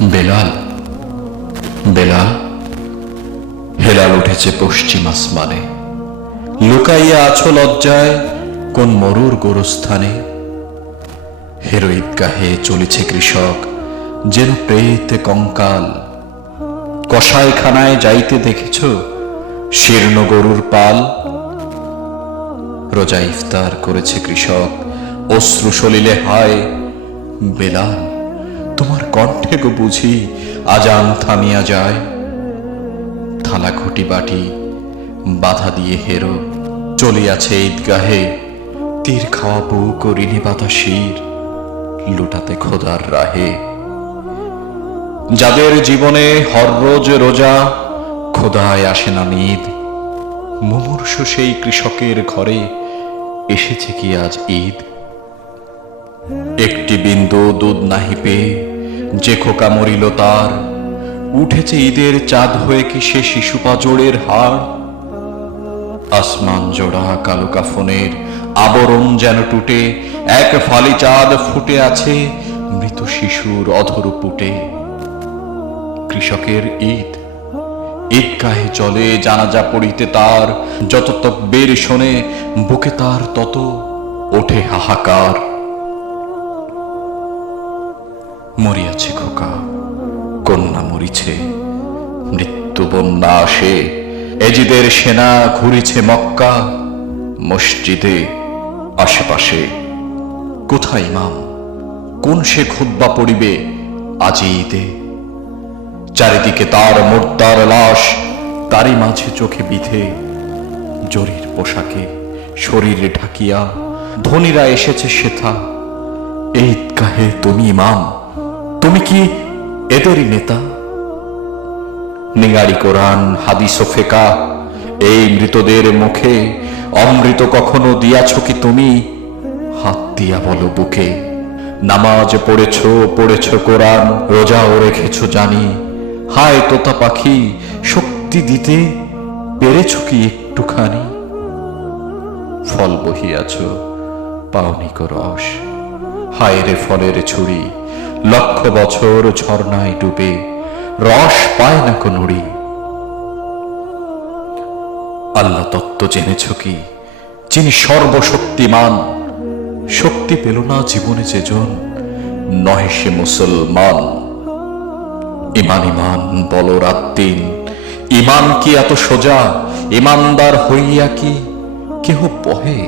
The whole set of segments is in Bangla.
বেলাল বেলাল, হেলাল উঠেছে পশ্চিম আসমানে। লুকাইয়া আছো লজ্জায় কোন মরুর গোরস্থানে। হেরো ঈদগাহে চলেছে কৃষক, যেন প্রেতে কঙ্কাল। কষাইখানায় যাইতে দেখেছ, শীর্ণ গরুর পাল। রোজা ইফতার করেছে কৃষক, অশ্রু সলিলে হায় বেলাল। তোমার কণ্ঠে গো বুঝি আজান থামিয়া যায়। থালা ঘটি বাটি বাধা দিয়ে হেরো চলিয়াছে ঈদগাহে। তীর খাওয়া বুক ও ঋণী বাতাসির, লুটাতে খোদার রাহে। যাদের জীবনে হররোজ রোজা, খোদায় আসে না নিদ। মুমূর্ষ সেই কৃষকের ঘরে এসেছে কি আজ ঈদ? একটি বিন্দু দুধ নাহি পেয়ে যে খোকা মরিল তার, উঠেছে ঈদের চাঁদ হয়ে কি সে শিশু পাজোড়ের হাড়? আসমান জোড়া কালো কাফনের, আবরণ যেন টুটে, এক ফালি চাঁদ ফুটে আছে মৃত শিশুর অধর পুটে কৃষকের ঈদ ঈদগাহে চলে জানাজা পড়িতে তার যত তকবের শোনে, বুকে তার তত ওঠে হাহাকার। মরিয়াছে খোকা, কন্যা মরিছে, মৃত্যু বন্যা আসে। এজিদের সেনা ঘুরিছে মক্কা, মসজিদে, আশেপাশে। কোথায় ইমাম? কোন সে খুদ্া পড়িবে আজি ঈদে চারিদিকে তার মোর্দার লাশ, তারই মাঝে চোখে বিধে। জরির পোশাকে শরীরে ঢাকিয়া, ধনীরা এসেছে সেথা। এই গাহে তুমি ইমাম? তুমি কি এদেরই নেতা? নিগাড়ি কোরআন, হাদিস ও ফেকা এই মৃতদের মুখে অমৃত কখনো দিয়াছ কি তুমি? হাত দিয়া বলো বুকে। নামাজ পড়েছ পড়েছ কোরআন, রোজাও রেখেছ জানি। হায় তোতা পাখি, শক্তি দিতে পেরেছ কি একটুখানি? ফল বহিয়াছ, পাওনি রস। হায় রে ফলের ছুরি, লক্ষ বছর ঝর্ণায় ডুবে, রস পায় না কোনুড়ি আল্লাহ তত্ত্ব জেনেছ কি, যিনি সর্বশক্তিমান, শক্তি পেল না জীবনে যেজন নহে সে মুসলমান। ইমান ইমান বল রাত দিন, ইমান কি এত সোজা, ইমানদার হইয়া কি কেহ পহে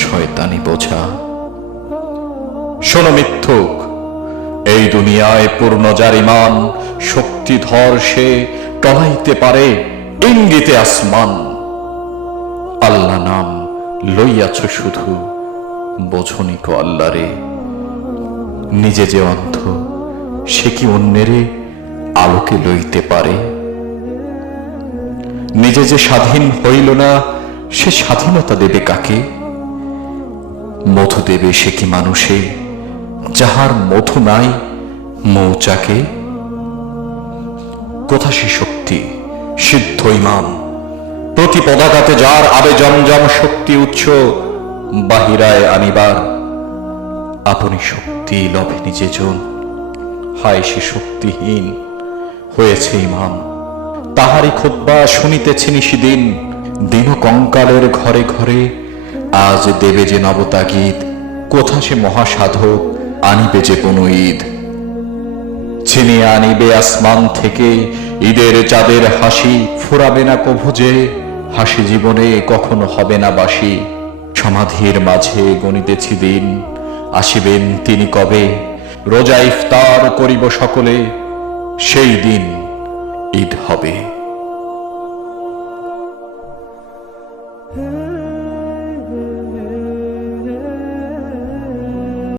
শয়তানি বোঝা? শোনো মিথ্যুক। এই দুনিয়ায় পূর্ণ যার ইমান শক্তিধর সে টলাইতে পারে ইঙ্গিতে আসমান। আল্লাহ নাম লইয়াছ শুধু, বোঝনি কো আল্লাহ রে নিজে যে অন্ধ, সে কি অন্যেরে আলোকে লইতে পারে? নিজে যে স্বাধীন হইল না, সে স্বাধীনতা দেবে কাকে? মধু দেবে সে কি মানুষে? যাহার মধু নাই, মৌচাকে। কোথা সে শক্তি সিদ্ধ ইমাম। প্রতি পদাঘাতে যার আবে জমজম শক্তি উচ্চ বাহিরায় আনিবার। আপনি শক্তি লভে নিজেজন হায় সে শক্তিহীন হয়েছে ইমাম। তাহারি খোদ্া শুনিতেছি নিশিদিন, দিন কঙ্কালের ঘরে ঘরে। আজ দেবে যে নবতা গীত, কোথা সে মহাসাধক আনিবে যে কোনো ঈদ। ছিনিয়ে আনিবে আসমান থেকে, ঈদের চাঁদের হাসি ফুরাবে না কভু যে, হাসি জীবনে কখনো হবে না বাসি। সমাধির মাঝে গণিতেছি দিন, আসিবেন তিনি কবে? রোজা ইফতার করিব সকলে, সেই দিন ঈদ হবে।